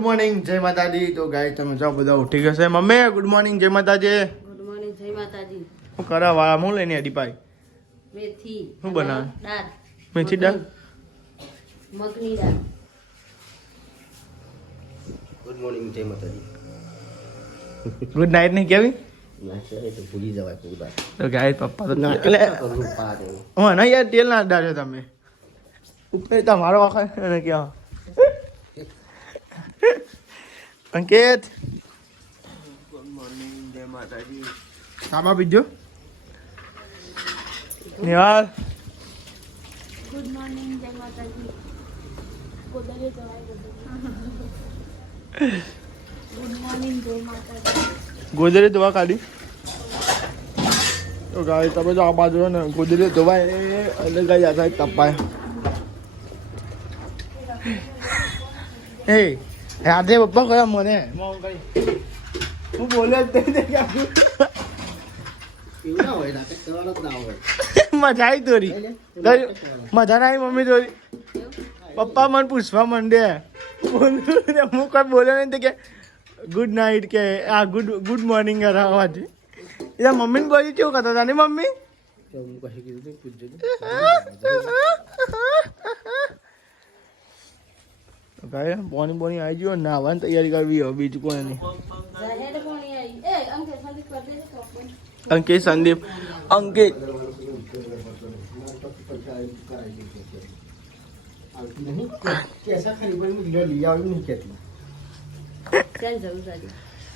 Good morning જય માતાજી તો ગાય તમે જાઓ બધા ઉઠી ગયો છે. મમ્મી ગુડ મોર્નિંગ જય માતાજી ગુડ મોર્નિંગ જય માતાજી હું કરા વાળા હું લઈને હરીભાઈ મેથી શું બનાવ? દાળ મેથી દાળ? મગની દાળ. ગુડ મોર્નિંગ જય માતાજી ગુડ નાઇટ નહીં કેવી ભૂલી જવાય કોઈ તો ગાય પપ્પા તો ના એટલે હું ના યાર તેલ ના તમે. ઉપર તમારો વખત અને ક્યાં અંકેત ગુડ મોર્નિંગ જય માતાજી સાબા બીજો નિહાલ ગુડ મોર્નિંગ જય માતાજી ગોદરે જવાય ગુડ મોર્નિંગ જય માતાજી ગોદરે દવા કાઢી તો ગાય તમે જો આ બાજુ ને ગોદરે ધોવાય એ અને ગાય આ સાઈડ તપાય એ આજે પપ્પા કયા મને. હું બોલ્યો જ મજા આવી તોરી. મજા ના આવી મમ્મી તોરી. પપ્પા મને પૂછવા માંડે. હું કઈ બોલ્યો નહીં કે ગુડ નાઇટ કે આ ગુડ ગુડ મોર્નિંગ કરાવવાથી એટલે મમ્મીને બોલી કેવું કરતા હતા ને મમ્મી તો હું કશું કીધું નહીં પૂછજો ગાય બોની બોની આવી ગયો નાવાની તૈયારી કરવી હવે બીજું કોઈ નહીં. અંકિત સંદીપ અંકિત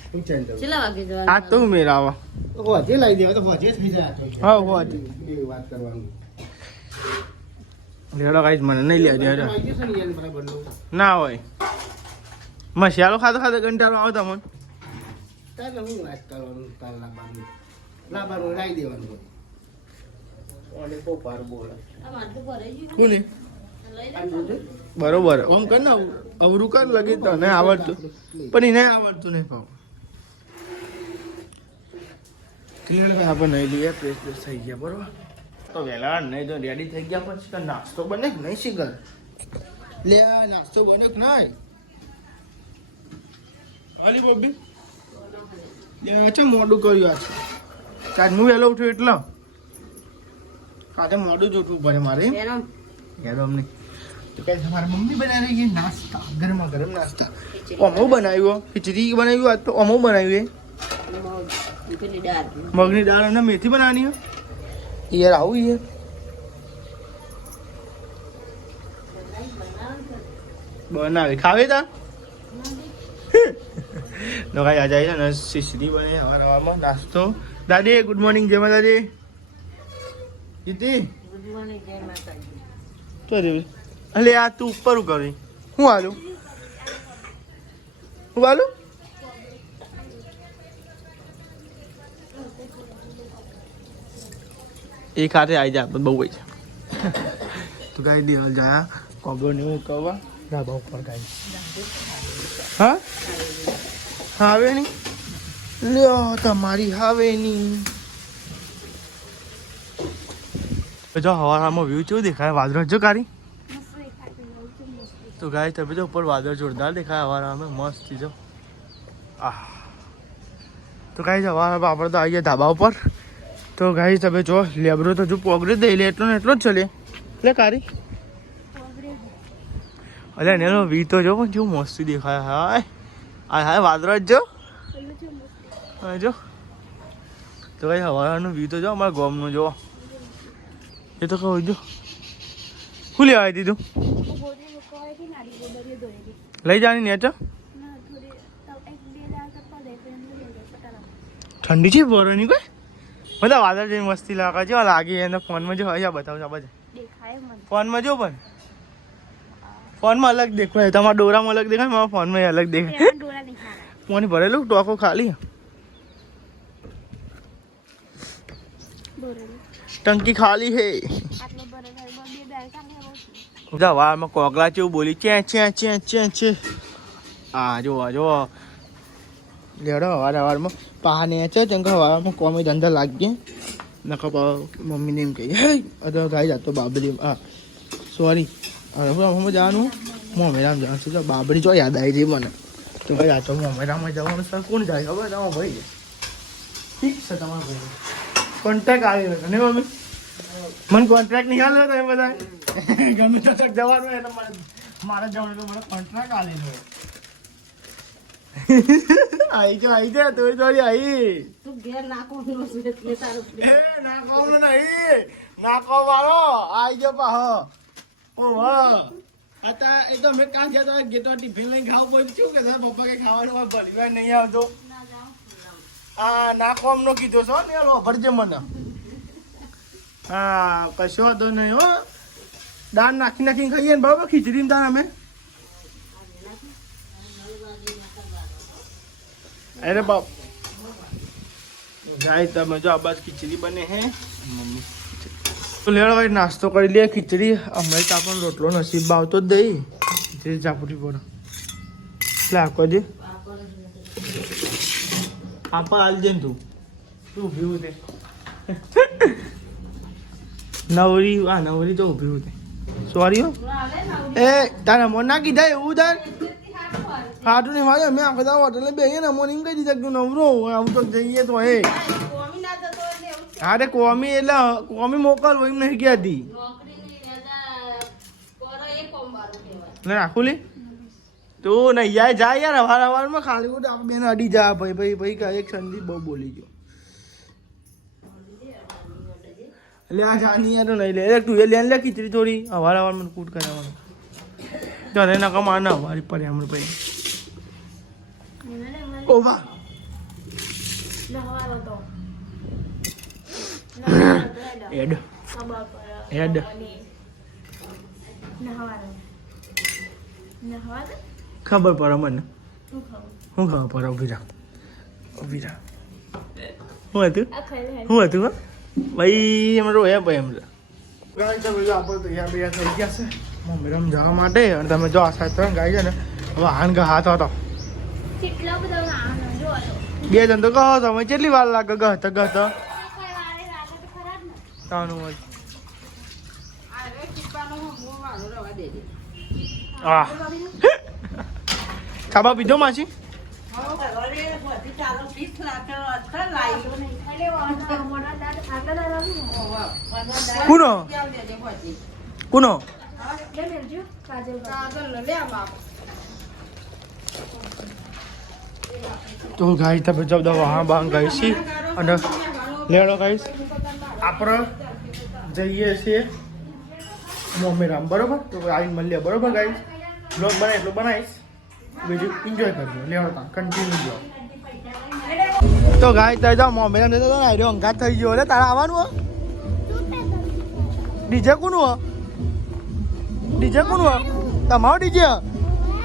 પણ આ તો મેરાવા તો હોજે લાવી દેવા તો હોજે થઈ જાય હા, હોજે. વાત કરવાનું. લેડો કાંઈ મને નહીં લે દેડો આવી ગયું છે ને હોય. મસાલો ખાતો ખાતો કંટાળો આવે તમને તારે હું વાત કરવાનું તારે લાવવાનું લાવવાનું લાવી દેવાનું અને બોલે. કોને. બરોબર. ઓમ કર ને અવરું કર લગી તને આવડતું. પણ એને આવડતું નહીં પાવ. ક્લિયર આપણે નહીં લઈએ પ્રેસ થઈ ગયા બરોબર. તો વહેલા નહીં તો રેડી થઈ ગયા પછી તો નાસ્તો બને કે નહીં શીખર લે આ નાસ્તો બને કે નહીં? અલી બોબી. છે મોડું કર્યું આ? આજ હું વહેલો ઉઠ્યો એટલે? કાલે મોડું જ ઉઠવું પડે મારે. એનો નહીં. અમને તો કઈ તમારી મમ્મી બનાવી ગઈ નાસ્તા ગરમા ગરમ નાસ્તા. અમો બનાવ્યો ખીચડી બનાવ્યું આજ તો અમો બનાવ્યું એ. મગની દાળ અને મેથી બનાવવાની હે? યાર આવું યાર બનાવી. ખાવે તા? તો કાંઈ આજે આવી ને ખીચડી બને હવારમાં નાસ્તો. દાદી ગુડ મોર્નિંગ જય માતાજી. જીતી? ગુડ મોર્નિંગ જય માતાજી તો રે અલે, આ તું ઉપર કરી હું હાલું? હું હાલું? એક હાથે આવી જાય બહુ હોય છે. તો ગાઈ દે હાલ જાય કોબો ને હું? કવા ધાબા ઉપર ગાઈ હા? હાવે નહીં? લ્યો તમારી હાવે નહીં. જો હવારમાં વ્યૂ કેવું દેખાય? વાદળો જો કારી. તો ગાય તમે જો ઉપર વાદળ જોરદાર દેખાય હવારમાં. મસ્ત જો. આ તો ગાય છે હવારમાં આપણે તો આવી ગયા ધાબા ઉપર. તો ગાઈ તમે જો, લેબરો તો જો પોગરી દઈ લે, એટલો ને એટલો જ ચલે લે. કારી. અલે એનો વી તો જો, પણ જેવું મસ્તી દેખાય. હાય. હાય હાય વાદરા જ જો. હા, જો. તો ગાય હવારનું વી તો જો, અમારા ગોમનું જો. એ તો કહું જો શું લેવા દીધું? લઈ જવાની ના પટારા ઠંડી છે બરોની કોઈ? બધા વાદળ જેવી મસ્તી લાગે. છે લાગી એને ફોનમાં જો હશે બતાવું છું બધે ફોનમાં જો પણ. ફોનમાં અલગ દેખાય. તમારા ડોરામાં અલગ દેખાય મારા ફોનમાં અલગ દેખાય. મોની ભરેલું ટોકો ખાલી? ટંકી ખાલી હે. વારમાં કોકલા જેવું બોલી ચે ચે ચે ચે ચે. આ જો જો લેડો, હવાર હવારમાં પાને છે ચંગ હવારમાં કોમી ધંધા લાગીએ. નકો મમ્મીને એમ કહીએ, હે અરે ગાઈ જાતો બાબરી, હા સોરી હવે હું જવાનું, મોમેરામ જવાનું છે, તો બાબરી જો યાદ આવી જઈ મને. તો ભાઈ, આ તો મોમેરામાં જવાનું છે, કોણ જાય? ખબર તમારો ભાઈ ઠીક છે, તમારો ભાઈ કોન્ટ્રાક્ટ આવી રહ્યો ને મમ્મી? મને કોન્ટ્રાક્ટ નહીં આલ્યો તમે બધા ગમે તો જવાનું એટલે મારે જવાનું મને કોન્ટ્રાક્ટ આવી રહ્યો આઈ જો આઈ જા તોય થોડી આઈ. તું ઘેર નાખો નો છે એટલે તારું એ ના કહું નહીં. નાખો વાળો આઈ જો પાહો. ઓ વાહ આતા એ તો મેં કાં ગયા તો ગેતો ટિફિન લઈને ખાવ બોલ છું કે તારા પપ્પા કે ખાવાનું હોય ભરીવાર નહીં આવતો. આ નાખો નો કીધો છો ને લો ભરજે મને. હા કશો વાંધો નહીં હો. દાળ નાખી નાખીને ખાઈએ ને બરાબર? ખીચડી તાર અમે. અરે બાપ. જાય તમે જો આ ખીચડી બને હે. મમ્મી તો લેવડો ભાઈ નાસ્તો કરી લે ખીચડી. અમે તો આપણને રોટલો નસીબ આવતો જ દઈ. ખીચડી ચાપુટી પર એટલે આખો જે પાપા હાલજે ને તું. તું ઊભી હું નવરી આ નવરી તો ઊભી હું. તે સોરી હો એ તારા મોન ના કીધા એવું તાર હાટું નહીં મારે મેં દાવા હોટલે બેહીએ ને મોર્નિંગ કહી દીધા નવરો આવું તો જઈએ તો હે. કોમી ના જતો એટલે એવું હા. રે કોમી એટલે, કોમી મોકલવો એમ નહીં કહેતી ની રાખું લે તું નહીં જાય જાય યાર અવાર અવારમાં ખાલી ખોટ આપણે બેન અડી જા, ભાઈ ભાઈ ભાઈ કાંઈ એક સંદીપ બહુ બોલી ગયો. એટલે આ જાની યાર નહીં લે. તું એ લેન લે ખીચડી થોડી. અવાર હવારમાં કૂટ કરાવવાનું. ચાલે એને નકા અમારી પર એમ પડે હમણાં પછી ઓ વાહ એડ એડ ખબર પડે મને શું ખબર પડે ઊભી રા ઊભી રા શું હતું શું હતું ભાઈ એમ રોયા ભાઈ એમ આપણે તૈયાર થઈ ગયા છે. મમ્મી રમ જવા માટે, અને તમે જો આ ત્રણ ગાય છે ને, હવે હાન હાથ હતો કેટલો બધો નાનો જો તો બે જણ તો કહો તમે કેટલી વાર લાગે ગહત તો ગહ તો કઈ વારે લાગે તો ખરા જ ને. તાનું હોય. અરે ટીપાનો હું વાળો રવા દે દે આહ ખાવા પીધો માસી? કુનો? કુનો? કાજલ કાજલ લે મેલજો કાજલ તો ગાઈ તમે જો દવા હા બાંગ ગઈ છી અને લેડો ગાઈશ આપણે જઈએ છીએ મોમેરામ બરોબર? તો આવીને મળીએ, બરોબર ગાઈશ બ્લોગ બનાય એટલું બનાવીશ બીજું એન્જોય કરજો લેવડો કામ કન્ટિન્યુ જો તો ગાય તો જાઓ મોમેરામ જતો તો આર્યો અંગાત થઈ ગયો એટલે તારે આવવાનું ડીજે કોનું હો? ડીજે કોનું હો? તમારો ડીજે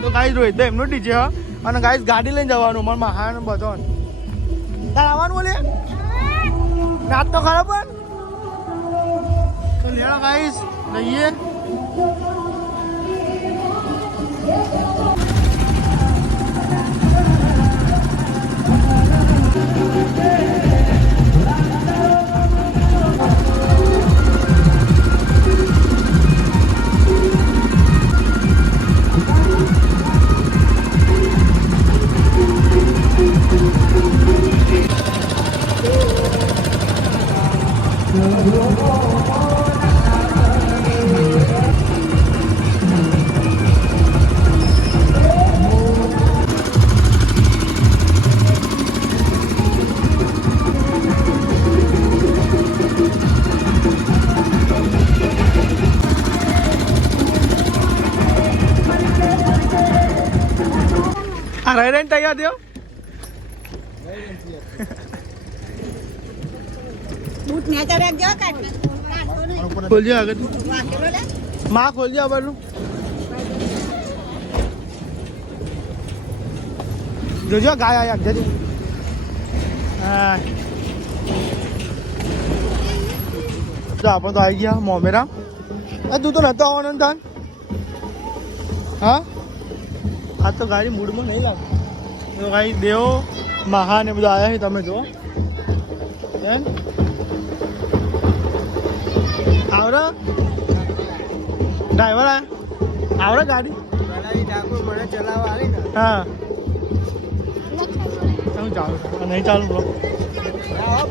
તો ગાઈ રોહિત એમનું ડીજે હા. અને ગાઈસ ગાડી લઈને જવાનું મને મહાન બધો તાર આવવાનું બોલે રાત તો ખરાબ પણ તો લેવા ગાઈસ લઈએ. કાઢતો નહીં ખોલજો આગળ. માં ખોલજો આ બાજુ જોજો ગાય આયા જજો. હા. તો આપણે તો આવી ગયા મોમેરા. આ તું તો નતો આવવાનો તાન? હા? આ તો ગાડી મૂડમાં નહીં લાગતી તો ભાઈ દેવો મહા ને બધા આવ્યા છે તમે બેન આવરા? ડ્રાઈવર આવડે ગાડી? ઠાકોર ચલાવવા આવી હા. શું ચાલુ નહીં ચાલુ બ્લો હા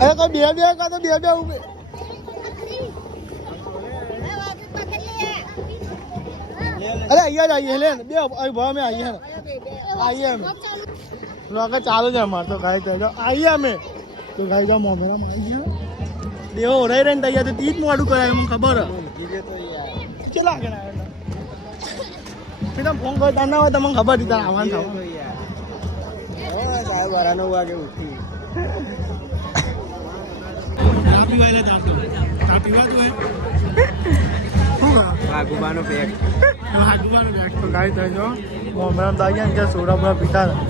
અરે કોઈ બે બે કા તો બે બે ઉભે. અરે અહીંયા જ આવીએ, લે બે ભાવ અમે આવીએ આવીએ અમે. રોકે ચાલુ છે અમારે તો ગાય તો આવીએ અમે. તો ગાય તો મોગરામાં આવી ગયા. દેવો ઓરાઈ રહીને તૈયાર તો તીજ મોડું કરાય મને ખબર ચલા આગળ પેલા ફોન કર્યો તાર ના હોય તમને ખબર હતી, તાર આવવાનું થવાનું બારા નવ વાગે ઉઠી ચા પીવાય લે તાર તો ચા બેગ તું હે શું કહા વાઘુબાનો બેગ તો ગાય થઈ જો મોમરામ તો આવ્યા ને સોડા પીતા હતા.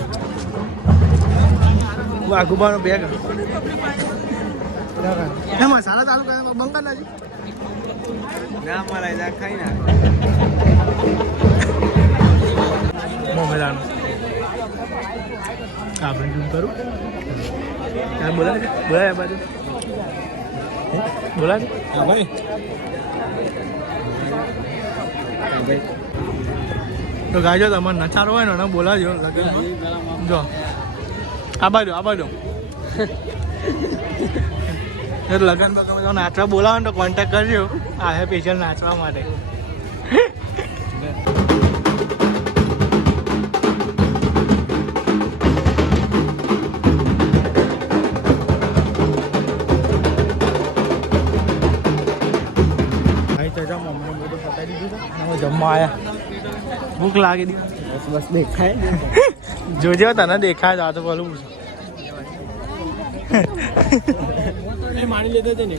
વાઘુબાનો બેગ એ મસાલા ચાલુ કરે બંધ કર નાજી ના મરાઈ જા ખાઈ ના મોમેલાનો આપણે ઝૂમ કરું? ક્યાં બોલા બોલા બાજુ. બોલા હા ભાઈ તો ગાજો તમારે નચારો હોય ને એને બોલાવજો લગે જો. આ બાજુ આ બાજુ. લગન તમે નાચવા બોલાવો ને તો કોન્ટેક્ટ કરજો. આ હે પેશિયલ નાચવા માટે. આવ્યા ભૂખ લાગી દી બસ બસ દેખાય. જોજે તને દેખાય જ તો બોલું એ માની લેતો છે ને.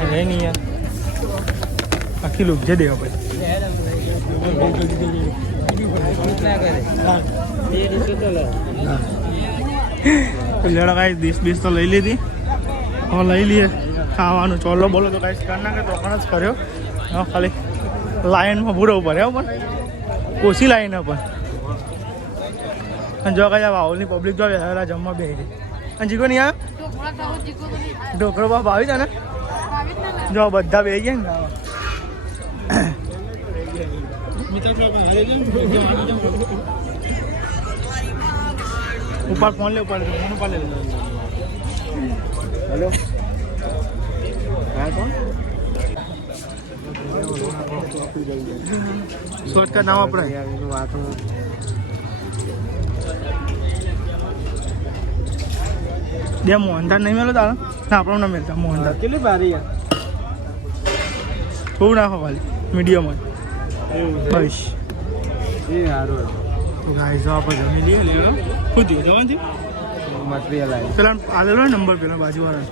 અરે નહીં યાર. આખી લુક દેવા પછી. લેડા કાંઈ ડીશ બીસ તો લઈ લીધી. હવે લઈ લઈએ. ખાવાનું ચોલો બોલો તો કાંઈ કરી નાખે તો પણ જ કર્યો. ખાલી લાઈનમાં ભૂરો પડે હો પણ ઓછી લાઈન પણ. અને જો કાંઈ આ વાવલની પબ્લિક જો વહેલા જમવા બે અને જીગો નહીં આવે ઢોકળો બાપ આવી છે ને જો બધા બે ગયા ને ઉપર ફોન લે, ઉપર ફોન ઉપર લે. હેલો શોર્ટકટ ના વાત બે મોહનદાર નહીં મેલો તારા? ના આપણો ના મેલતા મોહનદાર કેટલી ભારે યાર. થોડું નાખો ખાલી મીડિયમ જ બસ. એ સારું ગાઈઝ આપણે જમી લઈએ લેવો. શું થયું જવાનું છે મટીરિયલ આવી પેલા આલેલો નંબર પેલા બાજુવાળા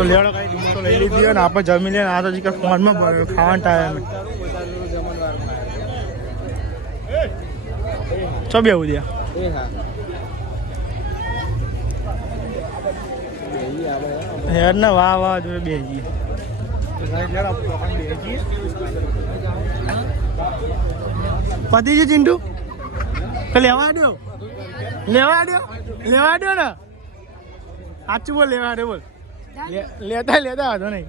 તો લેડો કઈ તો લઈ લીધી અને આપણે જમી લઈને આ તો જીકા ફોનમાં ખાવાના ટાઈમે. ચો બેવું દે હેર ને વાહ વાહ, જોડે બે જઈએ પતિ છે ચિંટુ લેવા દો લેવા દો લેવા દો ને? સાચું બોલ, લેવા દે બોલ. લેતા લેતા હતો નહીં.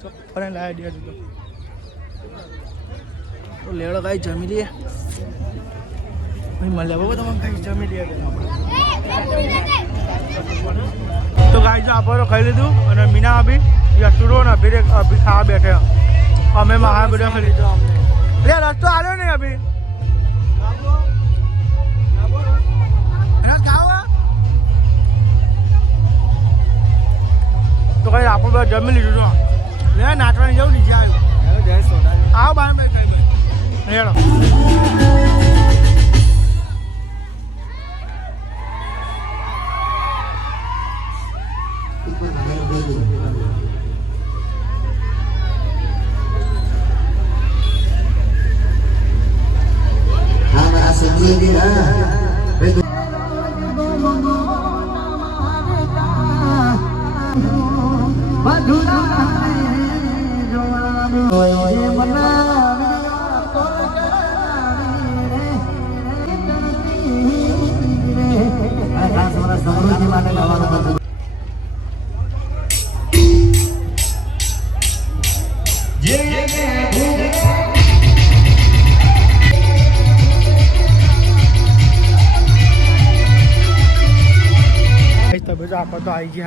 ચોપડે લાવી દે તો. લેવડો કાંઈ જમી લઈએ. ભાઈ મળે બાબા તમે કાંઈ જમી લઈએ. તો જો આપણે ખાઈ લીધું અને મીના અભી યશુરો ને અભી અભી ખાવા બેઠે. અમે મહા બધા ખાઈ લીધું એટલે રસ્તો આવ્યો નહીં અભી. કઈ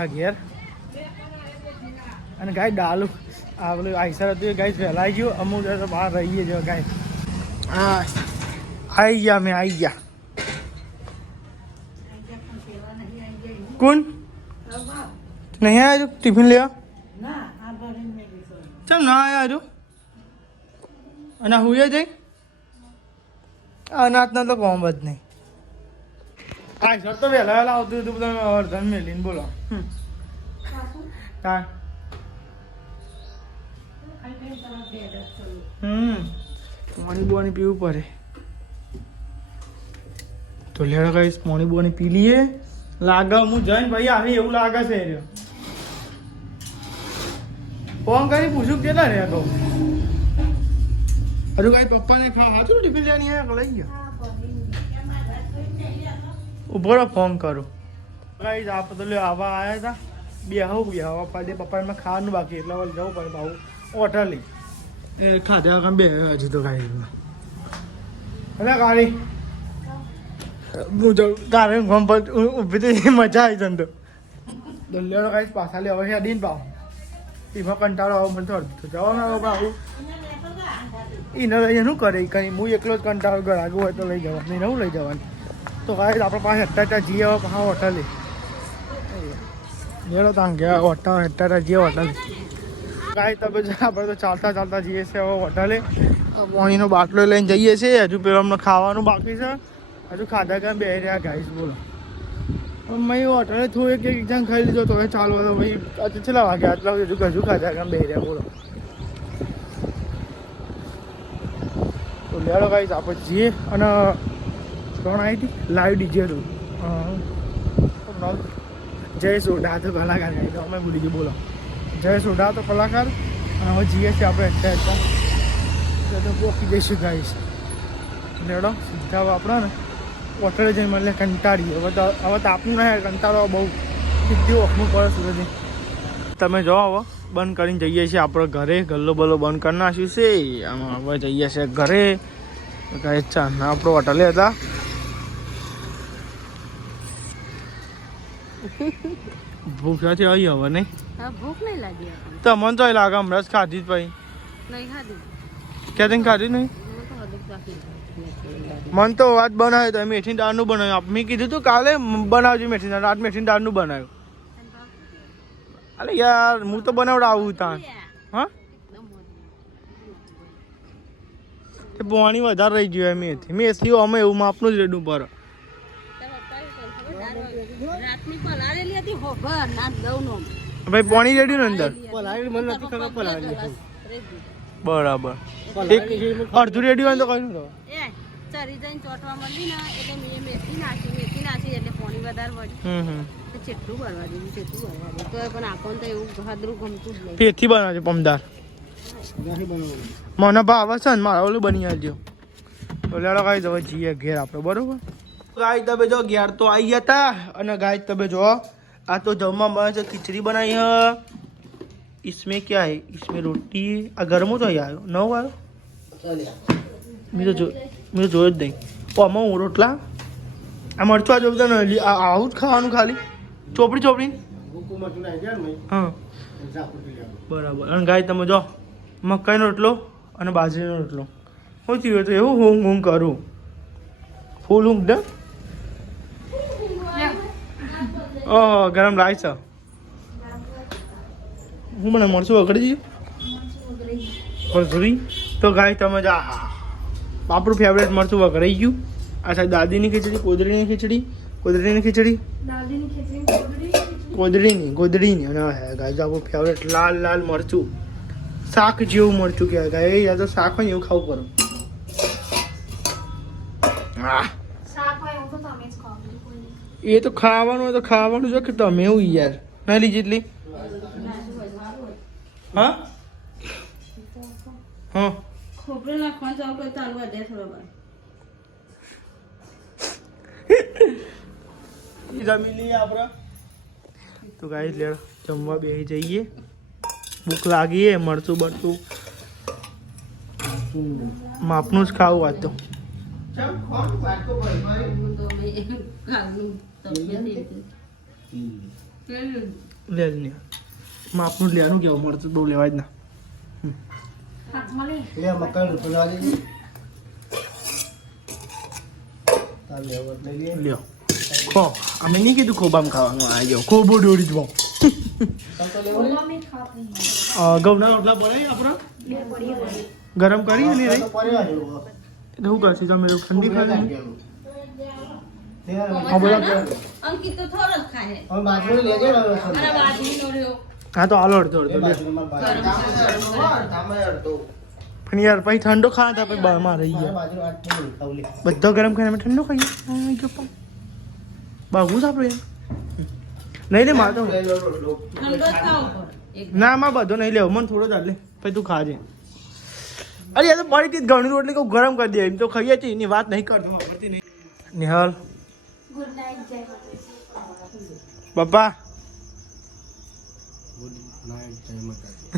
ગયા ઘેર. અને ગાય ડાલુ. આ પેલું આઈસર હતું ગાય ફેલાઈ ગયું. અમુક બહાર રહીએ જો ગાય. હા. આવી ગયા મેં આવી ગયા. કોણ? નહીં આવ્યો ટિફિન લેવા? ચમ ના આવ્યા હજુ. અને હુએ જઈ? અનાથના તો કોમ જ નહીં. હા સર તો વહેલા વહેલા આવતું હતું તમે અર્ધન મેલીને બોલો. હા હમ. પાણી બોની પીવું પડે. તો લેડો કઈ પાણી બોની પી લઈએ. લાગે હું જઈને ભાઈ આવી એવું લાગે છે ફોન કરી પૂછું કેટલા રહ્યા તો હજુ કઈ પપ્પાને ખાવા હતું ટિફિન લેવાની આવ્યા લઈ ગયા? ઊભો રહો ફોન કરું. ગાઈઝ આપણે તો લ્યો આવા આવ્યા હતા. બે હવ બે હવા પાડે. પપ્પા એમાં ખાવાનું બાકી એટલે હવે જવું પડે ભાવ હોટલ એ ખાધા કામ બે હજી તો કાંઈ એટલે ગાડી. હું જાઉં. તારે ગમ પર ઊભી થઈ મજા આવી તને તો. દલ્યાનો કાંઈ પાછા લે હવે અડીને પાવ એમાં કંટાળો આવો મને તો અડધો જવાનું આવો આવું એને લઈને શું કરે? કઈ હું એકલો જ કંટાળો ઘર આગળ હોય તો લઈ જવાનું નહીં હું લઈ જવાનું. તો ભાઈ આપણે પાસે હટ્ટા જઈએ પાછા હોટલે જેડો ત્યાં ગયા હોટલ હટાટા જઈએ હોટલે કાંઈ તમે આપણે તો ચાલતા ચાલતા જઈએ છીએ હવે હોટલે પાણીનો બાટલો લઈને જઈએ છીએ. હજુ પેલો અમને ખાવાનું બાકી છે. હજુ ખાધા કામ બે રહ્યા, ગાઈસ, બોલો. પણ મેં હોટલે થોડું એક એક જણ ખાઈ લીધો, તો હવે ચાલો તો ભાઈ આજે છેલ્લા વાગે આટલા હજુ હજુ ખાધા કામ બે રહ્યા, બોલો. લેડો ગાઈસ, આપણે જઈએ અને કોણ આવી હતી લાઈવ ડીજે હતું જય સોઢા તો કલાકાર ગાઈ તો અમે ભૂલી ગયું બોલો. જય સોઢા તો કલાકાર. અને હવે જઈએ છીએ આપણે અત્યારે તો. પોકી જઈશું ગાઈશ લેડો સીધા આપણે ને હોટલે જઈને મળે કંટાળીએ. હવે તો હવે તો આપનું નહીં કંટાળો બહુ. સીધી ઓખવું પડે સુરતથી તમે જો હવે બંધ કરીને જઈએ છીએ આપણે ઘરે. ગલ્લો બલ્લો બંધ કરી નાખ્યું છે. આમાં હવે જઈએ છીએ ઘરે. કાંઈ ચા આપણો હોટલે હતા. ભૂખ નથી આવી હવે નહીં? ભૂખ નહીં લાગી તમને તો લાગે હમણાં જ ખાધી જ પછી નહીં ખાધી. ખાધી નહીં? તો મન તો વાત બનાવ્યું તો મેથી દાળનું બનાવ્યું. મેં કીધું તું કાલે બનાવજો મેથી દાળ. આજ મેથી દાળનું બનાવ્યું. અરે યાર હું તો બનાવડાવું ત્યાં હા? એ પાણી વધારે રહી ગયું એમ મેથી. મેથી અમે એવું માપનું જ રેડું પર. રાતની પલાળેલી હતી હોભર ના દઉં નો. ભાઈ પાણી રેડ્યું ને અંદર? પલાળી મને નથી ખબર બરાબર. એક અડધું રેડ્યું હોય તો કઈ નહીં એ ચરી જઈને ચોટવા મળી ને એટલે મેં મેથી નાખી મેથી નાખી એટલે પાણી વધારે પડ્યું હમ હમ. તો ચેટલું ભરવા દીધું ચેટલું ભરવા દીધું. તો પણ આપણને તો એવું હાદરું ગમતું જ નહીં. પેથી બનાવજો પમદાર. મને ભાવે છે ને મારા ઓલું બની આવજો. લેડો ગાઈ હવે જઈએ ઘેર આપણે બરોબર? ગાય તમે જો ઘેર તો આવી ગયા હતા અને ગાય તમે જો આ તો જમવા બને છે ખીચડી બનાવી હ इसमें क्या है इसमें रोटी આ ગરમો તો અહીં આવ્યો નવો આવ્યો ચાલ્યા મેં તો જો મેં તો જોયો જ નહીં ઓ આમાં હું રોટલા આ મરચું આ જો બધા ને લી- આ- આવું જ ખાવાનું ખાલી ચોપડી ચોપડી હુકુમત ના ગયા ને હા ઝાપટી લેવાનું બરાબર અને ગાય તમે જો મકાઈનો રોટલો અને બાજરીનો રોટલો શું થયું તો એવું હું હું કરું ફૂલ ઊંઘ ને ઓહ ગરમ રાઈસ હું મને મળશું વગડી ગયું વગડી તો ગાય તમે જા. આપણું ફેવરેટ મરચું વગડાઈ ગયું. આ સાહેબ દાદીની ખીચડી કોદરીની ખીચડી કોદરીની ખીચડી. કોદડીની ગોદડીની. અને હે ગાય તો આપણું ફેવરેટ લાલ લાલ મરચું. શાક જેવું મરચું કહેવાય ગાય. યા તો શાક હોય ને એવું ખાવું પડે. હા. શાક હોય એવું તો તમે જ ખાઓ બીજું કોઈ નહીં. એ તો ખાવાનું હોય તો ખાવાનું જો કે તમે એવું યાર. ના લીધી એટલી? હા? હા. જમી લઈએ આપણે. તો ગાઈ લે જમવા બેસી જઈએ. ભૂખ લાગી એ મરચું બરચું. માપનું જ ખાવું આજ તો. લે જ માપનું લેવાનું કેવું મળતું બહુ લેવાય જ ના લે મકાન રૂપિયા. લ્યો ખો અમે નહીં કીધું ખોબામ ખાવાનું આ ગયો ખોબો દોડી જ ઘઉંના રોટલા બનાવી આપણો ગરમ કરી શું કરશે તમે ઠંડી બોલો. અંકિત તો થોડો જ ખાય. હવે બાજરી લેજે ને હવે અને સંધ્યા. બાજરી હા તો હાલો અડધો અડધો. પણ યાર પછી ઠંડો ખાવા તો પછી બહારમાં રહી ગયા. બધો ગરમ ખાઈને અમે ઠંડો ખાઈએ. ગયો પણ બાગું જ નહીં લે મારે તો. ના માં બધો નહીં લેવો મને થોડો ચાલે પછી તું ખાજે. અરે યાર તો પડી હતી ઘણી રોટલી કહું ગરમ કરી દે. એમ તો ખાઈએ છીએ. એની વાત નહીં કરતો. નહીં. નિહાલ. ગુડ નાઇટ જય માતાજી પપ્પા ગુડ night, જય માતાજી.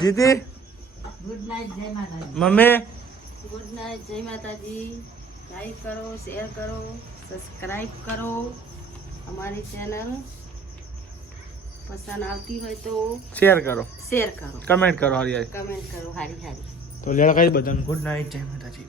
જીતી ગુડ નાઇટ જય માતાજી મમ્મી ગુડ નાઇટ જય માતાજી લાઈક કરો શેર કરો સબસ્ક્રાઇબ કરો. અમારી ચેનલ પસંદ આવતી હોય તો શેર કરો. શેર કરો. કમેન્ટ કરો હરિયાળી કમેન્ટ કરો હારી હારી. તો લેડકાઈ બધાને ગુડ નાઇટ જય માતાજી